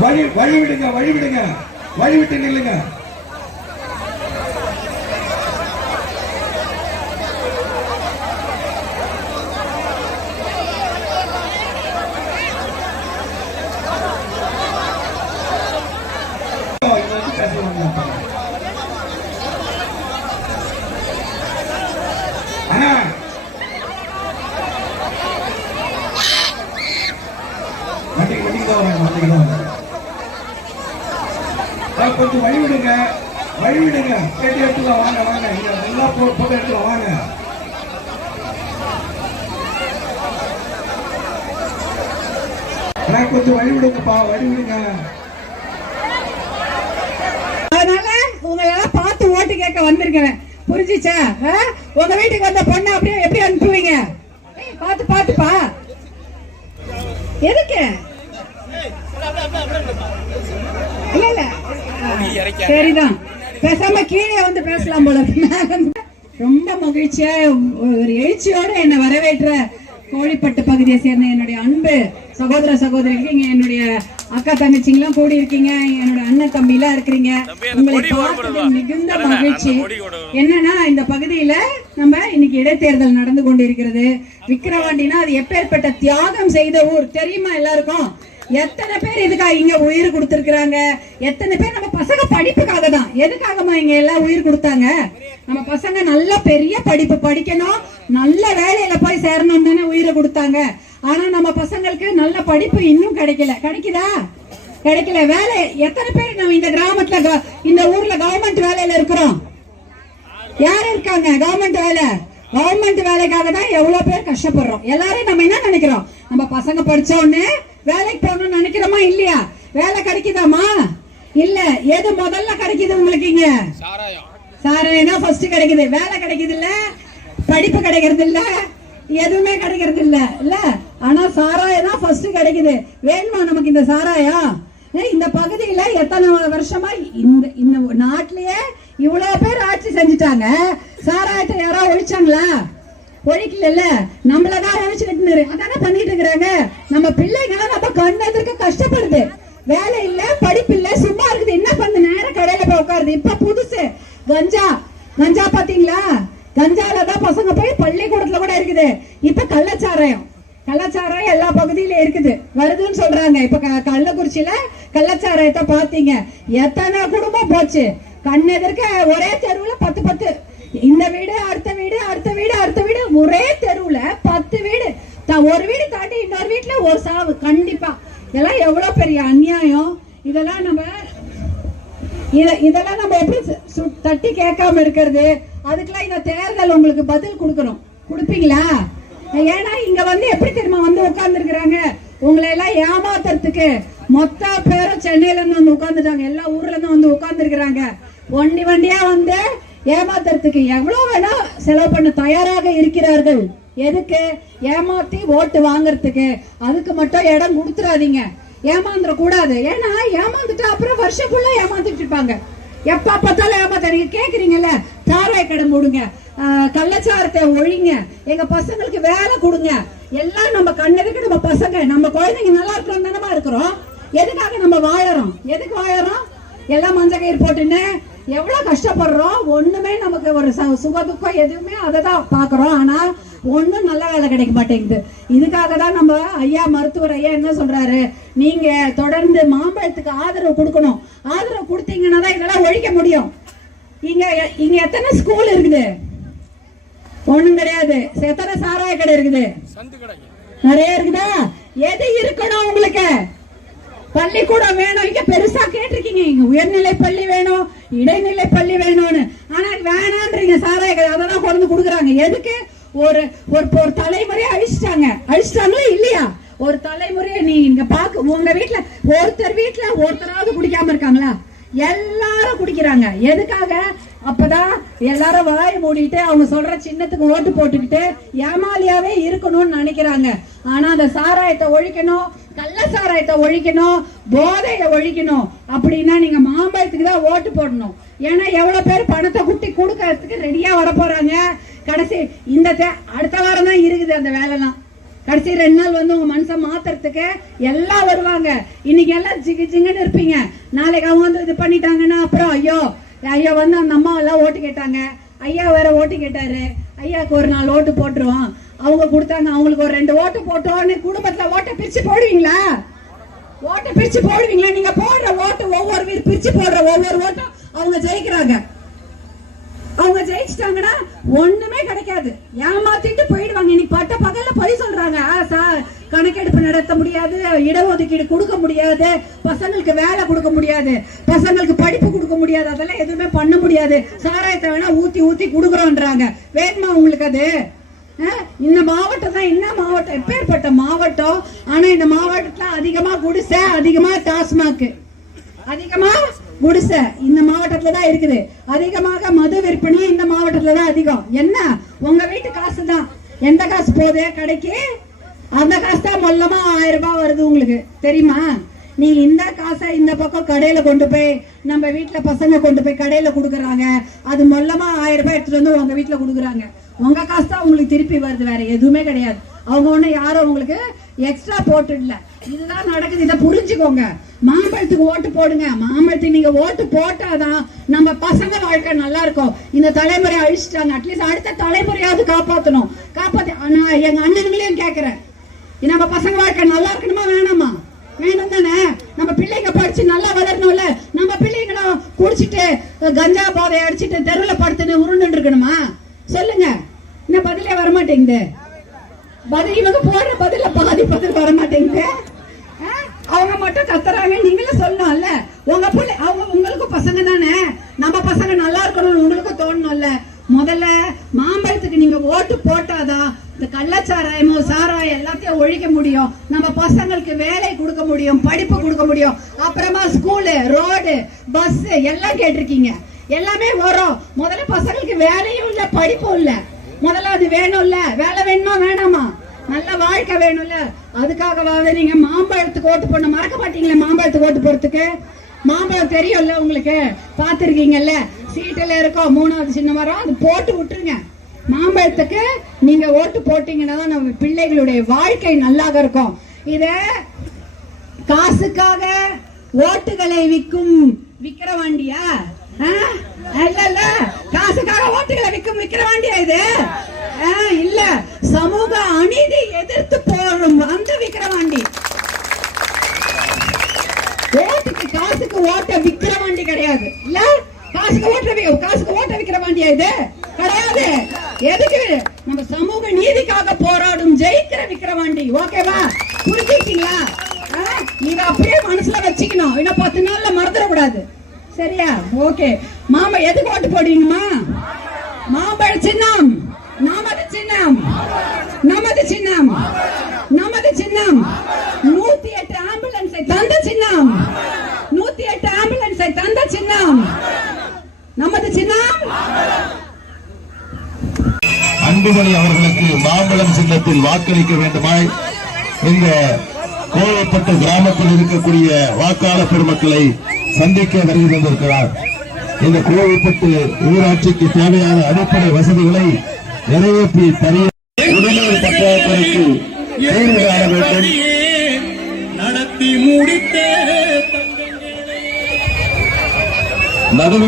வழி வழிவிடுங்க வழிவிடுங்க. வழிவிட்டு நில்லுங்க. இங்க வண்டிக்கு வண்டிக்கு தான் வராங்க வண்டிக்கு தான் வராங்க கொஞ்சம் வழி விடுங்க வழி விடுங்க கேட்டு எடுத்துக்கலாம் வாங்க வாங்க. இங்க நல்லா போட்டு வாங்க. கொஞ்சம் வழி விடுங்கப்பா வழி விடுங்க அதனால உங்களை எல்லாம் பார்த்து ஓட்டு கேட்க வந்திருக்கிறேன். புரிஞ்சுச்சா? ஆ? உங்க வீட்டுக்கு வந்த பொண்ணை அப்படியே எப்படி அனுப்புவீங்க? பார்த்து பார்த்துப்பா. எதுக்கு? இல்ல இல்ல. சரிதான். பேசாம கீழே வந்து பேசலாம் போல. ரொம்ப மகிழ்ச்சியா ஒரு எழுச்சியோட என்னை வரவேற்ற கோழிப்பட்டு பகுதியை சேர்ந்த என்னுடைய அன்பு சகோதர சகோதரிகள் இங்க என்னுடைய அக்கா தங்கச்சிங்கெல்லாம் கூடி இருக்கீங்க என்னோட அண்ணன் தம்பி எல்லாம் இருக்கிறீங்க உங்களை பார்த்தது மிகுந்த மகிழ்ச்சி. என்னன்னா இந்த பகுதியில நம்ம இன்னைக்கு இடைத்தேர்தல் நடந்து கொண்டிருக்கிறது. விக்கிரவாண்டினா அது எப்பேற்பட்ட தியாகம் செய்த ஊர். தெரியுமா எல்லாருக்கும்? எத்தனை பேர் இதுக்காக இங்க உயிர் கொடுத்திருக்கிறாங்க? எத்தனை பேர் நம்ம பசங்க படிப்புக்காக தான். எதுக்காகமா இங்க எல்லாம் உயிர் கொடுத்தாங்க? நம்ம பசங்க நல்ல பெரிய படிப்பு படிக்கணும். நல்ல வேலையில போய் சேரணும் தானே உயிரை கொடுத்தாங்க. ஆனா நம்ம பசங்களுக்கு நல்ல படிப்பு இன்னும் கிடைக்கல. கிடைக்குதா? கிடைக்கல. வேலை எத்தனை பேர் நம்ம இந்த கிராமத்துல க- இந்த ஊர்ல கவர்மெண்ட் வேலையில இருக்கிறோம்? யார் இருக்காங்க கவர்மெண்ட் வேலை? கவர்மெண்ட் வேலைக்காக தான் எவ்வளவு பேர் கஷ்டப்படுறோம். எல்லாரும் நம்ம என்ன நினைக்கிறோம்? நம்ம பசங்க படிச்ச உடனே வேலைக்கு போகணும்னு நினைக்கிறோமா? இல்லையா? வேலை கிடைக்குதாமா இல்ல எது முதல்ல கிடைக்குது உங்களுக்கு இங்க? சாராயம். தான் ஃபர்ஸ்ட் கிடைக்குது. வேலை கிடைக்குது இல்ல படிப்பு கிடைக்கிறது இல்ல எதுவுமே கிடைக்கிறது இல்ல இல்ல. ஆனா சாராயம் தான் ஃபர்ஸ்ட் கிடைக்குது. வேணுமா நமக்கு இந்த சாராயம்? இந்த பகுதியில எத்தனை வருஷமா இந்த இந்த நாட்டிலேயே இவ்வளவு பேர் ஆட்சி செஞ்சுட்டாங்க? சாராயத்தை யாரோ ஒழிச்சாங்களா? ஒழிக்கல நம்மளதான் ஒழிச்சுக்கிட்டு அதானே பண்ணிட்டு இருக்கிறாங்க. நம்ம பிள்ளைங்க நம்ம கண் எதிர்க்க கஷ்டப்படுது. வேலை இல்ல படிப்பு இல்ல சும்மா இருக்குது. என்ன பண்ணு நேரம் கடையில போய் உட்காருது. இப்ப புதுசு. கஞ்சா. கஞ்சா பாத்தீங்களா? கஞ்சால தான் பசங்க போய் பள்ளிக்கூடத்துல கூட இருக்குது. இப்ப கள்ளச்சாராயம். கள்ளச்சாராயம் எல்லா பகுதியிலும் இருக்குது. வருதுன்னு சொல்றாங்க. இப்ப க- கள்ளக்குறிச்சியில கள்ளச்சாராயத்தை பாத்தீங்க எத்தனை குடும்பம் போச்சு? கண் எதிர்க்க ஒரே தெருவுல பத்து பத்து. இந்த வீடு அடுத்த வீடு அடுத்த வீடு அடுத்த வீடு. ஒரே தெருவுல பத்து வீடு. த- ஒரு வீடு தாண்டி இன்னொரு வீட்டுல ஒரு சாவு கண்டிப்பா. இதெல்லாம் எவ்வளவு பெரிய அநியாயம்? இதெல்லாம் நம்ம இதெல்லாம் நம்ம எப்படி சு- சு- தட்டி கேட்காம இருக்கிறது? அதுக்கெல்லாம் இந்த தேர்தல் உங்களுக்கு பதில் கொடுக்கணும். கொடுப்பீங்களா? ஏன்னா இங்க வந்து எப்படி தெரியுமா வந்து உட்கார்ந்து உங்களை எல்லாம் ஏமாத்துறதுக்கு மொத்த பேரும் சென்னையில இருந்து வந்து உட்கார்ந்துட்டாங்க. எல்லா ஊர்ல இருந்து வந்து உட்கார்ந்து வண்டி வண்டியா வந்து ஏமாத்துறதுக்கு எவ்வளவு வேணா செலவு பண்ண தயாராக இருக்கிறார்கள். எதுக்கு? ஏமாத்தி ஓட்டு வாங்குறதுக்கு. அதுக்கு மட்டும் இடம் கொடுத்துறாதீங்க. ஏமாந்துட கூடாது ஏன்னா ஏமாந்துட்டா அப்புறம் வருஷம் ஃபுல்லா ஏமாந்துட்டு இருப்பாங்க. எப்ப பார்த்தாலும் ஏமாத்த நீங்க கேக்குறீங்கல்ல? சாராய கடன் போடுங்க. கள்ளச்சாரத்தை ஒழிங்க. எங்க பசங்களுக்கு வேலை கொடுங்க. எல்லாம் நம்ம கண்ணதுக்கு நம்ம பசங்க. நம்ம குழந்தைங்க நல்லா இருக்கிறோம் தானமா இருக்கிறோம். எதுக்காக நம்ம வாழறோம்? எதுக்கு வாழறோம்? எல்லாம் மஞ்சள் கயிறு போட்டுன்னு எவ்வளவு கஷ்டப்படுறோம்? ஒண்ணுமே நமக்கு ஒரு சுக துக்கம் எதுவுமே அதை தான் பாக்குறோம் ஆனா ஒண்ணும் நல்ல வேலை கிடைக்க மாட்டேங்குது. இதுக்காக தான் நம்ம ஐயா மருத்துவர் ஐயா என்ன சொல்றாரு? நீங்க தொடர்ந்து மாம்பழத்துக்கு ஆதரவு கொடுக்கணும். ஆதரவு கொடுத்தீங்கன்னா தான் இதெல்லாம் ஒழிக்க முடியும். இங்க இங்க எத்தனை ஸ்கூல் இருக்குது? ஒண்ணும் கிடையாது. எத்தனை சாராய கடை இருக்குது? நிறைய இருக்குதா? எது இருக்கணும் உங்களுக்கு? பள்ளிக்கூடம் வேணும். இங்க பெருசா கேட்டிருக்கீங்க. இங்க உயர்நிலை பள்ளி வேணும் இடைநிலை பள்ளி வேணும்னு. ஆனா வேணான்றீங்க சாராய அதெல்லாம் கொண்டு வந்து கொடுக்குறாங்க. எதுக்கு? ஒரு ஒரு ஒரு தலைமுறையை அழிச்சிட்டாங்க. அழிச்சிட்டாங்களா இல்லையா? ஒரு தலைமுறையை நீ இங்க பாக்க உங்க வீட்டுல ஒருத்தர் வீட்டுல ஒருத்தராவது குடிக்காம இருக்காங்களா? எல்லாரும் குடிக்கிறாங்க. எதுக்காக? அப்பதான் எல்லாரும் வாய் மூடிட்டு அவங்க சொல்ற சின்னத்துக்கு ஓட்டு போட்டுக்கிட்டு ஏமாலியாவே இருக்கணும்னு நினைக்கிறாங்க. ஆனா அந்த சாராயத்தை ஒழிக்கணும் கள்ள சாராயத்தை ஒழிக்கணும் போதையை ஒழிக்கணும் அப்படின்னா நீங்க மாம்பழத்துக்கு தான் ஓட்டு போடணும். ஏன்னா எவ்வளவு பேர் பணத்தை குட்டி கொடுக்கறதுக்கு ரெடியா வர போறாங்க. கடைசி இந்த அடுத்த வாரம் தான் இருக்குது அந்த வேலைலாம். கடைசி ரெண்டு நாள் வந்து உங்க மனசை மாத்துறதுக்கு எல்லாம் வருவாங்க. இன்னைக்கு எல்லாம் ஜிகு ஜிங்குன்னு இருப்பீங்க. நாளைக்கு அவங்க வந்து இது பண்ணிட்டாங்கன்னா அப்புறம் ஐயோ ஐயோ வந்து அந்த அம்மா எல்லாம் ஓட்டு கேட்டாங்க. ஐயா வேற ஓட்டு கேட்டாரு. ஐயாவுக்கு ஒரு நாள் ஓட்டு போட்டுருவோம். அவங்க கொடுத்தாங்க அவங்களுக்கு ஒரு ரெண்டு ஓட்டு போட்டோன்னு குடும்பத்துல ஓட்டை பிரிச்சு போடுவீங்களா? ஓட்டை பிரிச்சு போடுவீங்களா? நீங்க போடுற ஓட்டு ஒவ்வொரு வீடு பிரிச்சு போடுற ஒவ்வொரு ஓட்டும் அவங்க ஜெயிக்கிறாங்க. அவங்க ஜெயிச்சிட்டாங்கன்னா ஒண்ணுமே கிடைக்காது. ஏமாத்திட்டு போயிடுவாங்க. இன்னைக்கு பட்ட பகல்ல பொய் சொல்றாங்க. ஆ, சார் கணக்கெடுப்பு நடத்த முடியாது இடஒதுக்கீடு கொடுக்க முடியாது பசங்களுக்கு வேலை கொடுக்க முடியாது பசங்களுக்கு படிப்பு கொடுக்க முடியாது அதெல்லாம் எதுவுமே பண்ண முடியாது. சாராயத்தை வேணா ஊத்தி ஊத்தி கொடுக்குறோன்றாங்க. வேணுமா உங்களுக்கு அது? இந்த மாவட்டம் தான் என்ன மாவட்டம்? எப்பேற்பட்ட மாவட்டம்? ஆனா இந்த மாவட்டத்துல அதிகமா குடிசை அதிகமா டாஸ்மாக் அதிகமா குடிசை இந்த மாவட்டத்துல தான் இருக்குது. அதிகமாக மது விற்பனை இந்த மாவட்டத்துல தான் அதிகம். என்ன? உங்க வீட்டு காசு தான் எந்த காசு போகுது? கடைக்கு? அந்த காசு தான் மொல்லமா ஆயிரம் ரூபாய் வருது உங்களுக்கு. தெரியுமா? நீ இந்த காசை இந்த பக்கம் கடையில கொண்டு போய் நம்ம வீட்டுல பசங்க கொண்டு போய் கடையில கொடுக்குறாங்க. அது மொல்லமா ஆயிரம் ரூபாய் எடுத்துட்டு வந்து உங்க வீட்டுல கொடுக்குறாங்க. உங்க காசு தான் உங்களுக்கு திருப்பி வருது வேற எதுவுமே கிடையாது. அவங்க ஒண்ணு யாரும் உங்களுக்கு எக்ஸ்ட்ரா போட்டுடல. இதுதான் நடக்குது. இதை புரிஞ்சுக்கோங்க. மாம்பழத்துக்கு ஓட்டு போடுங்க. மாம்பழத்துக்கு நீங்க ஓட்டு போட்டாதான் நம்ம பசங்க வாழ்க்கை நல்லா இருக்கும். இந்த தலைமுறை அழிச்சிட்டாங்க. அட்லீஸ்ட் அடுத்த தலைமுறையாவது காப்பாத்தணும். காப்பாத்தி நான் எங்க அண்ணனுங்களையும் கேக்குறேன். நம்ம பசங்க வாழ்க்கை நல்லா இருக்கணுமா வேணாமா? வேணும் தானே. நம்ம பிள்ளைங்க படிச்சு நல்லா வளரணும்ல. நம்ம பிள்ளைங்களும் குடிச்சிட்டு கஞ்சா போதை அடிச்சிட்டு தெருவில் படுத்துன்னு உருண்டு இருக்கணுமா? மாட்டேங்குது பதில் இவங்க போடுற பதில பாதி பதில் வர மாட்டேங்குது அவங்க மட்டும் கத்துறாங்க நீங்களும் சொல்லணும்ல. உங்க பிள்ளை அவங்க உங்களுக்கும் பசங்க தானே. நம்ம பசங்க நல்லா இருக்கணும்னு உங்களுக்கும் தோணணும்ல முதல்ல மாம்பழத்துக்கு நீங்க ஓட்டு போட்டாதான் இந்த கள்ளச்சாராயமோ சாராயம் எல்லாத்தையும் ஒழிக்க முடியும். நம்ம பசங்களுக்கு வேலை கொடுக்க முடியும் படிப்பு கொடுக்க முடியும். அப்புறமா ஸ்கூலு ரோடு பஸ் எல்லாம் கேட்டிருக்கீங்க. எல்லாமே வரும். முதல்ல பசங்களுக்கு வேலையும் இல்லை படிப்பும் இல்லை. முதல்ல அது வேணும்ல. வேலை வேணுமா வேணாமா? நல்ல வாழ்க்கை வேணும்ல. அதுக்காகவாவது நீங்க மாம்பழத்துக்கு ஓட்டு போடணும். மறக்க மாட்டீங்களே மாம்பழத்துக்கு ஓட்டு போறதுக்கு மாம்பழம் தெரியும்ல உங்களுக்கு? பார்த்துருக்கீங்கல்ல? சீட்டில் இருக்கோம் மூணாவது சின்ன மரம் அது போட்டு விட்டுருங்க. மாம்பழத்துக்கு நீங்க ஓட்டு போட்டீங்கன்னா தான் நம்ம பிள்ளைகளுடைய வாழ்க்கை நல்லாக இருக்கும். இத காசுக்காக ஓட்டுகளை விற்கும் விக்கிரவாண்டியா வண்டியா? இல்ல இல்ல காசுக்காக ஓட்டுகளை விற்கும் விற்கிற விக்கிரவாண்டியா இது? ஆ, இல்ல. சமூக அநீதி எதிர்த்து போடும் அந்த விக்கிரவாண்டி ஓட்டுக்கு காசுக்கு ஓட்ட விக்கிரவாண்டி கிடையாது. இல்ல? காசுக்கு ஓட்ட வி- காசுக்கு ஓட்ட விக்கிரவாண்டியா இது? கிடையாது. எதுக்கு? நம்ம சமூக நீதிக்காக போராடும் ஜெயிக்கிற விக்கிரவாண்டி ஓகேவா? புரிஞ்சுக்கிட்டீங்களா? ஆ? இத அப்படியே மனசுல வச்சுக்கணும். இன்னும் பத்து நாள்ல மறந்துடக்கூடாது. சரியா? ஓகே மாமா எதுக்கு ஓட்டு போடுவீங்கம்மா மாம்பழ சின்னம். நமது சின்னம். நமது சின்னம். நமது சின்னம். நூத்தி எட்டு ஆம்புலன்ஸை தந்த சின்னம். நூத்தி எட்டு ஆம்புலன்ஸை தந்த சின்னம். நமது சின்னம். அன்புமணி அவர்களுக்கு மாம்பழம் சின்னத்தில் வாக்களிக்க வேண்டுமாய் இந்த கோவைப்பட்டு கிராமத்தில் இருக்கக்கூடிய வாக்காளர் பெருமக்களை சந்திக்க வருகை தந்திருக்கிறார். இந்த கோவைப்பட்டு ஊராட்சிக்கு தேவையான அடிப்படை வசதிகளை நிறைவேற்றி தரிய குடிநீர் பற்றாக்குறைக்கு தீர்வு காண வேண்டும். நடத்தி முடித்தே நடுவில்